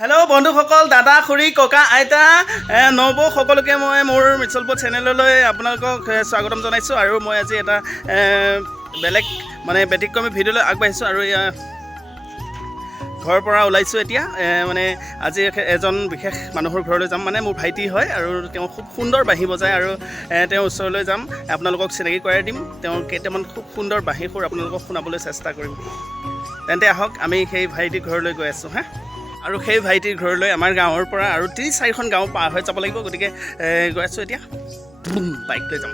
Hello' বন্ধুসকল, দাদা, খুৰী, ককা, আইতা, নবৌ সকলোকে মই মোৰ মিছলপুৰ চেনেললৈ আপোনালোকক স্বাগতম জনাইছোঁ। আৰু মই আজি এটা বেলেগ ব্যতিক্ৰমী ভিডিঅ'লৈ আগবাঢ়িছোঁ। আৰু ঘৰৰ পৰা ওলাইছোঁ এতিয়া। আজি এজন বিশেষ মানুহৰ ঘৰলৈ যাম। মোৰ ভাইটি হয় আৰু তেওঁ খুব সুন্দৰ বাঁহী বজায়। আৰু তেওঁৰ ওচৰলৈ যাম, আপোনালোকক চিনাকি কৰাই দিম। তেওঁৰ কেইটামান খুব সুন্দৰ বাঁহী সুৰ আপোনালোকক শুনাবলৈ চেষ্টা কৰিম। তেন্তে আহক, আমি সেই ভাইটিৰ ঘৰলৈ গৈ আছোঁ হা। আৰু সেই ভাইটিৰ ঘৰলৈ আমাৰ গাঁৱৰ পৰা আৰু ৩-৪খন গাঁও পাৰ হৈ যাব লাগিব। গতিকে গৈ আছোঁ এতিয়া, বাইক লৈ যাম।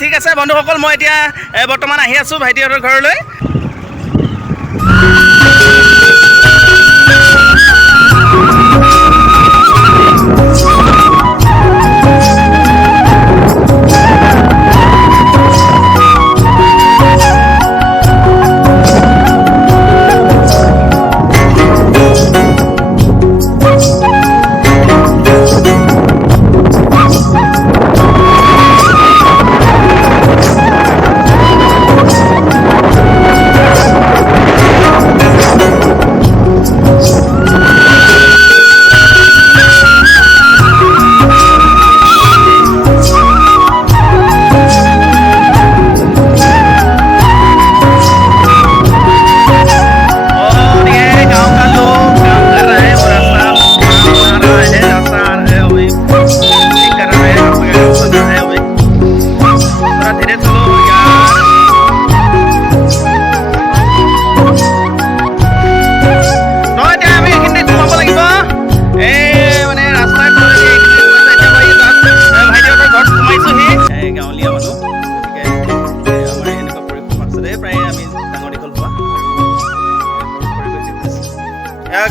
ঠিক আছে বন্ধুসকল, মই এতিয়া বৰ্তমান আহি আছোঁ ভাইটিহঁতৰ ঘৰলৈ।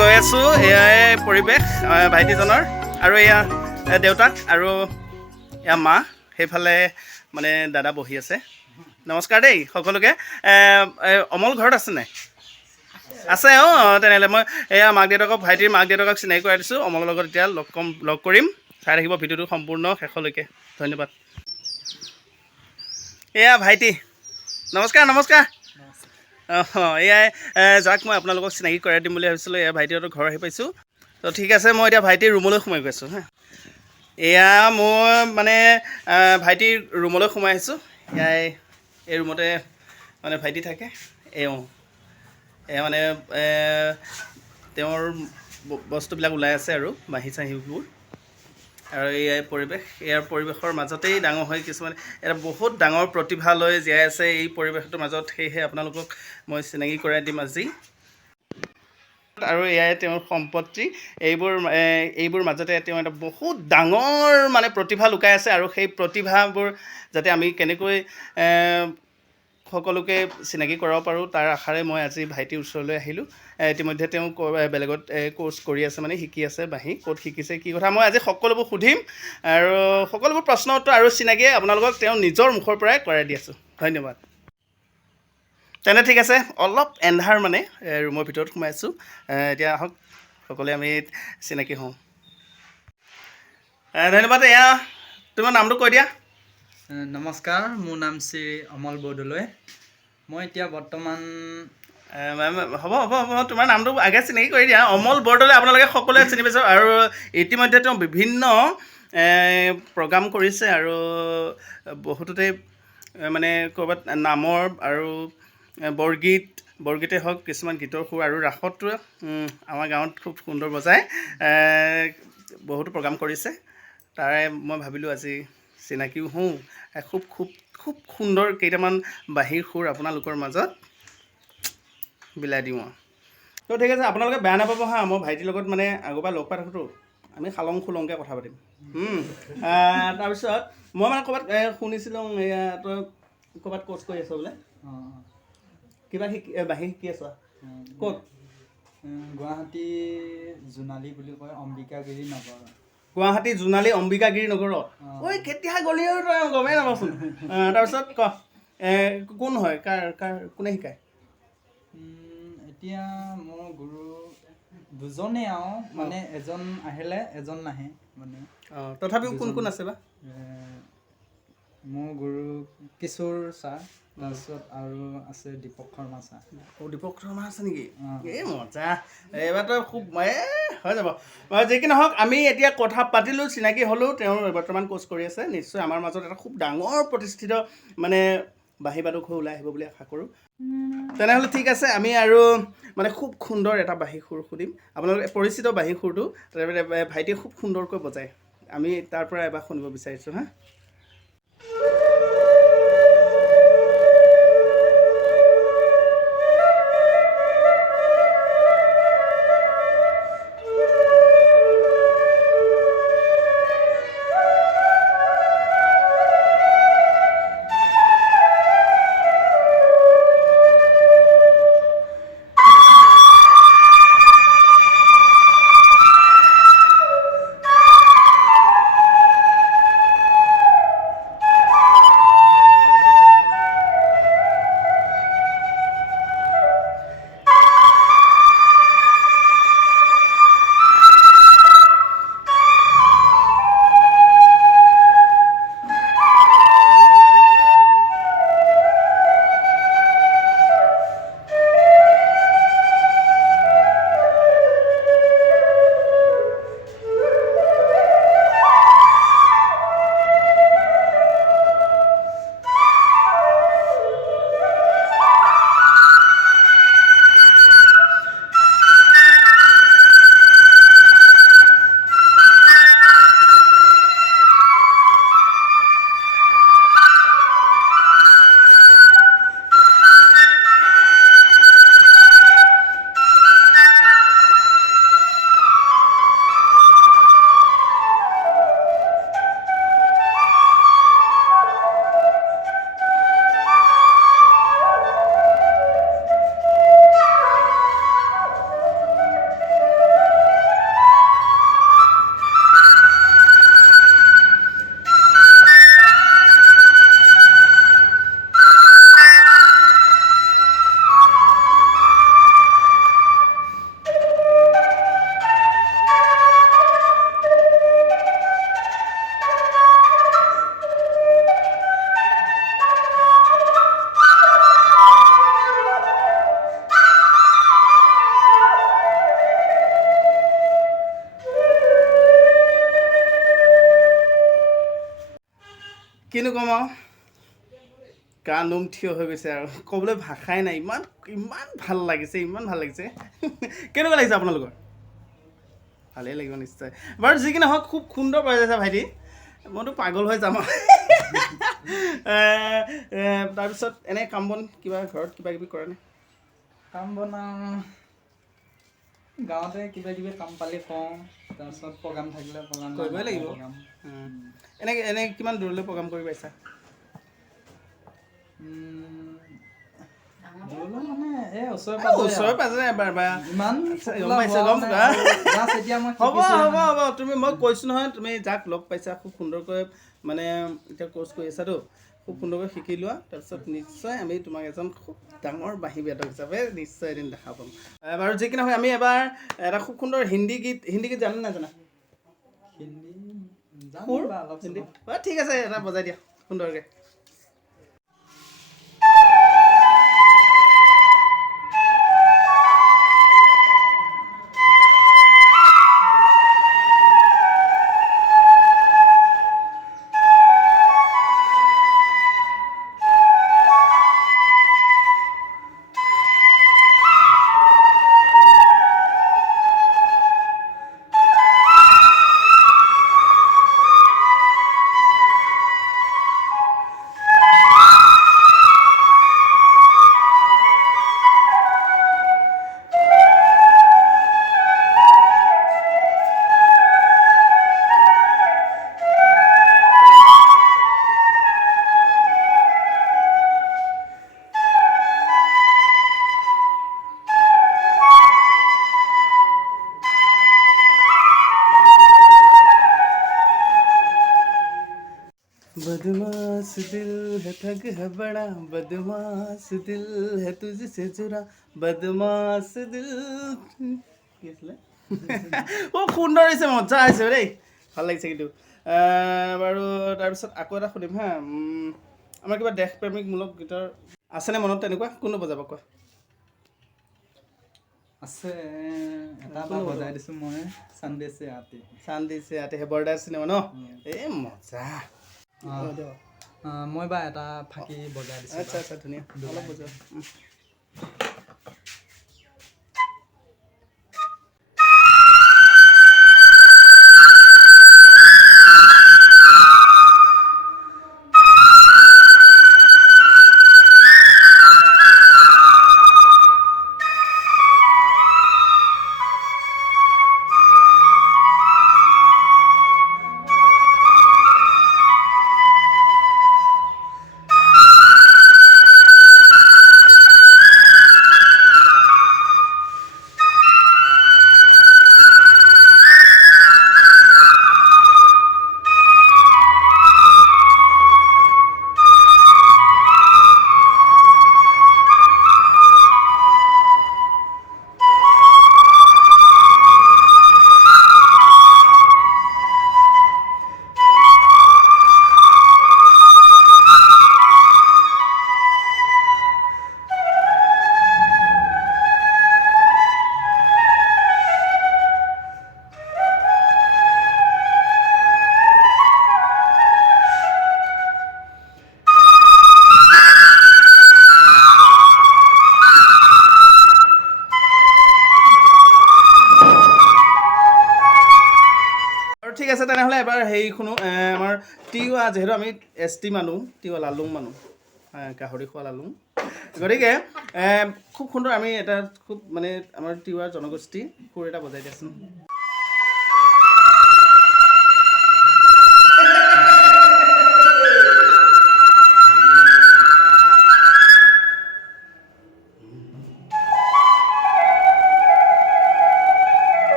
গৈ আছোঁ, এয়াই পৰিৱেশ ভাইটিজনৰ। আৰু এয়া দেউতাক আৰু এয়া মা, সেইফালে দাদা বহি আছে। নমস্কাৰ দেই সকলোকে। অমল ঘৰত আছে নাই? আছে। তেনেহ'লে মই এয়া মাক দেউতাকক, ভাইটিৰ মাক দেউতাকক চিনাকি কৰাই দিছোঁ। অমলৰ লগত এতিয়া লগ কৰিম। চাই থাকিব ভিডিঅ'টো সম্পূৰ্ণ শেষলৈকে। ধন্যবাদ। এয়া ভাইটি, নমস্কাৰ। নমস্কাৰ। এয়াই যাক মই আপোনালোকক চিনাকি কৰাই দিম বুলি ভাবিছিলোঁ। এয়া ভাইটিহঁতৰ ঘৰ আহি পাইছোঁ। তো ঠিক আছে, মই এতিয়া ভাইটিৰ ৰুমলৈ সোমাই গৈছোঁ হা। এয়া মই ভাইটিৰ ৰুমলৈ সোমাই আহিছোঁ। এয়াই এই ৰুমতে ভাইটি থাকে। এয়া তেওঁৰ বস্তুবিলাক ওলাই আছে আৰু বাঁহী চাহীবোৰ। আৰু এয়াই পৰিৱেশ। ইয়াৰ পৰিৱেশৰ মাজতেই ডাঙৰ হৈ কিছুমান এটা বহুত ডাঙৰ প্ৰতিভা লৈ জীয়াই আছে এই পৰিৱেশটোৰ মাজত। সেয়েহে আপোনালোকক মই চিনাকি কৰাই দিম আজি। আৰু এয়াই তেওঁৰ সম্পত্তি। এইবোৰ মাজতে তেওঁ এটা বহুত ডাঙৰ প্ৰতিভা লুকাই আছে। আৰু সেই প্ৰতিভাবোৰ যাতে আমি কেনেকৈ সকলোকে চিনাকি কৰাব পাৰোঁ তাৰ আশাৰে মই আজি ভাইটিৰ ওচৰলৈ আহিলোঁ। ইতিমধ্যে তেওঁ বেলেগত কোৰ্চ কৰি আছে, শিকি আছে বাঁহী। ক'ত শিকিছে, কি কথা, মই আজি সকলোবোৰ সুধিম। আৰু সকলোবোৰ প্ৰশ্ন উত্তৰ আৰু চিনাকি আপোনালোকক তেওঁ নিজৰ মুখৰ পৰাই কৰাই দি আছোঁ। ধন্যবাদ। তেনে ঠিক আছে, অলপ এন্ধাৰ ৰুমৰ ভিতৰত সোমাই আছোঁ। এতিয়া আহক সকলোৱে আমি চিনাকি হওঁ। ধন্যবাদ। এয়া তোমাৰ নামটো কৈ দিয়া। নমস্কাৰ, মোৰ নাম শ্ৰী অমল বৰদলৈ। মই এতিয়া বৰ্তমান হ'ব তোমাৰ নামটো আগে চিনাকি কৰি দিয়া। অমল বৰদলৈ আপোনালোকে সকলোৱে চিনি পাইছে। আৰু ইতিমধ্যে তেওঁ বিভিন্ন প্ৰগ্ৰাম কৰিছে আৰু বহুততে ক'ৰবাত নামৰ আৰু বৰগীতে হওক কিছুমান গীতৰ সুৰ আৰু ৰাসতো আমাৰ গাঁৱত খুব সুন্দৰ বজায় বহুতো প্ৰগ্ৰাম কৰিছে তাৰে মই ভাবিলোঁ আজি চিনাকিও হওঁ খুব খুব খুব সুন্দৰ কেইটামান বাঁহীৰ সুৰ আপোনালোকৰ মাজত বিলাই দিওঁ তো ঠিক আছে আপোনালোকে বেয়া নাপাব হা মই ভাইটিৰ লগত মানে আগৰ পৰা লগ পাই থাকোঁতো আমি খালং খুলংকৈ কথা পাতিম তাৰপিছত মই মানে ক'ৰবাত শুনিছিলোঁ এয়া তই ক'ৰবাত কোৰ্চ কৰি আছ বোলে কিবা বাঁহী শিকি আছ ক'ত গুৱাহাটী জোনালী বুলি কয় অম্বিকাগিৰি নগৰ গুৱাহাটী জোনালী অম্বিকাগিৰি নগৰত ঐ কেতিয়া গ'লি আৰু তই গমেই নাপাচোন তাৰপিছত ক কোন হয় কোনে শিকায় এতিয়া মোৰ গুৰু দুজনেই আৰু মানে এজন আহিলে এজন নাহে মানে তথাপিও কোন কোন আছে বা মোৰ গুৰু কিশোৰ ছাৰ তাৰপিছত আৰু আছে দীপক শৰ্মা ছাৰ দীপক শৰ্মা আছে নেকি এই মজা এইবাৰ তই খুব হৈ যাব যি কি নহওক আমি এতিয়া কথা পাতিলোঁ চিনাকি হ'লেও তেওঁ বৰ্তমান কোৰ্চ কৰি আছে নিশ্চয় আমাৰ মাজত এটা খুব ডাঙৰ প্ৰতিষ্ঠিত মানে বাঁহী বাদক হৈ ওলাই আহিব বুলি আশা কৰোঁ তেনেহ'লে ঠিক আছে আমি আৰু মানে খুব সুন্দৰ এটা বাঁহী সুৰ শুনিম আপোনালোকে পৰিচিত বাঁহী সুৰটো ভাইটিয়ে খুব সুন্দৰকৈ বজায় আমি তাৰ পৰা এবাৰ শুনিব বিচাৰিছোঁ হা কিনো ক'ম আৰু গা নোম থিয় হৈ গৈছে আৰু ক'বলৈ ভাষাই নাই ইমান ভাল লাগিছে কেনেকুৱা লাগিছে আপোনালোকৰ ভালেই লাগিব নিশ্চয় বাৰু যি কি নহওক খুব সুন্দৰ বজাইছে ভাইটি মইতো পাগল হৈ যাম তাৰপিছত এনে কাম বন কিবা ঘৰত কিবা কিবি কৰে নে কাম বনাওঁ গাঁৱতে কিবা কিবি কাম পালে কওঁ তাৰপিছত প্ৰগ্ৰাম থাকিলে প্ৰগ্ৰাম কৰিবই লাগিব এনে কিমান দূৰলৈ প্ৰগ্ৰাম কৰি পাইছা ওচৰে পাজৰে এবাৰ হ'ব তুমি মই কৈছোঁ নহয় তুমি যাক লগ পাইছা খুব সুন্দৰকৈ মানে এতিয়া কোৰ্চ কৰি আছাতো খুব সুন্দৰকৈ শিকি লোৱা তাৰপিছত নিশ্চয় আমি তোমাক এজন খুব ডাঙৰ বাঁহী বাদক হিচাপে নিশ্চয় এদিন দেখা পাম বাৰু যি কি নহয় আমি এবাৰ এটা খুব সুন্দৰ হিন্দী গীত জানা নাজানা ঠিক আছে এটা বজাই দিয়া সুন্দৰকৈ बदमाश दिल है ठग है बड़ा बदमाश दिल है तुझसे जुड़ा बदमाश दिल কি আছিলে খুব সুন্দৰ হৈছে মজা হৈছে দেই ভাল লাগিছে কিন্তু বাৰু তাৰপিছত আকৌ এটা সুধিম হা আমাৰ কিবা দেশপ্ৰেমিকমূলক গীতৰ আছেনে মনত তেনেকুৱা কোনটো বজাব কোৱা আছে এটা বজাই দিছোঁ মই চান্দেছে আতে চান্দিছে আতে বৰদাৰ চিনেমা ন এই মজা মই বা এটা ফাঁকি বজাই দিছোঁ আচ্ছা আচ্ছা ধুনীয়া অলপ বজোৱা ঠিক আছে তেনেহ'লে এবাৰ হেৰি শুনো আমাৰ তিৱা যিহেতু আমি ST মানুহ তিৱা লালুং মানুহ গাহৰি খোৱা লালুং গতিকে খুব সুন্দৰ আমি এটা খুব মানে আমাৰ তিৱাৰ জনগোষ্ঠী সুৰ এটা বজাই দিয়াচোন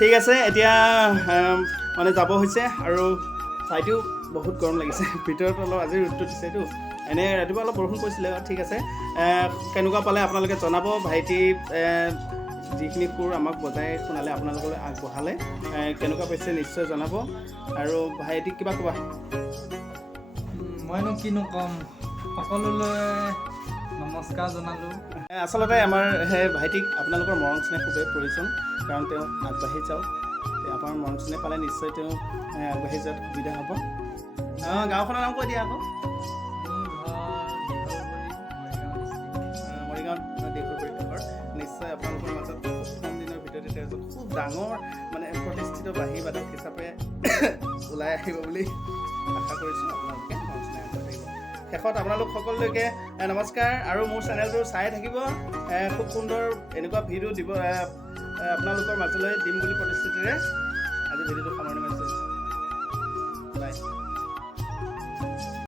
ঠিক আছে এতিয়া মানে যাব হৈছে আৰু চাইটো বহুত গৰম লাগিছে ভিতৰত অলপ আজি ৰ'দটো দিছেতো এনে ৰাতিপুৱা অলপ বৰষুণ পৰিছিলে ঠিক আছে কেনেকুৱা পালে আপোনালোকে জনাব ভাইটি যিখিনি সুৰ আমাক বজাই শুনালে আপোনালোকলৈ আগবঢ়ালে কেনেকুৱা পাইছে নিশ্চয় জনাব আৰু ভাইটিক কিবা ক'বা মইনো কিনো ক'ম সকলোলৈ নমস্কাৰ জনালোঁ আচলতে আমাৰ সেই ভাইটিক আপোনালোকৰ মৰম স্নেহ খুবেই প্ৰয়োজন কাৰণ তেওঁ আগবাঢ়ি যাওক আপোনাৰ মৰম স্নেহ পালে নিশ্চয় তেওঁ আগবাঢ়ি যোৱাত সুবিধা হ'ব গাঁওখনৰ নাম কৈ দিয়া আকৌ মৰিগাঁৱত দেশৰ ঘৰ নিশ্চয় আপোনালোকৰ মাজত খুব কম দিনৰ ভিতৰতে তেওঁ এজন খুব ডাঙৰ মানে প্ৰতিষ্ঠিত বাঁহী বাদক হিচাপে ওলাই আহিব বুলি আশা কৰিছোঁ আপোনালোকে মৰম স্নেহ আগবাঢ়িব শেষত আপোনালোক সকলোলৈকে নমস্কাৰ আৰু মোৰ চেনেলটো চাই থাকিব খুব সুন্দৰ এনেকুৱা ভিডিঅ' দিব আপোনালোকৰ মাজলৈ দিম বুলি প্ৰতিশ্ৰুতিৰে আজি ভিডিঅ'টো সামৰণি মাৰিছোঁ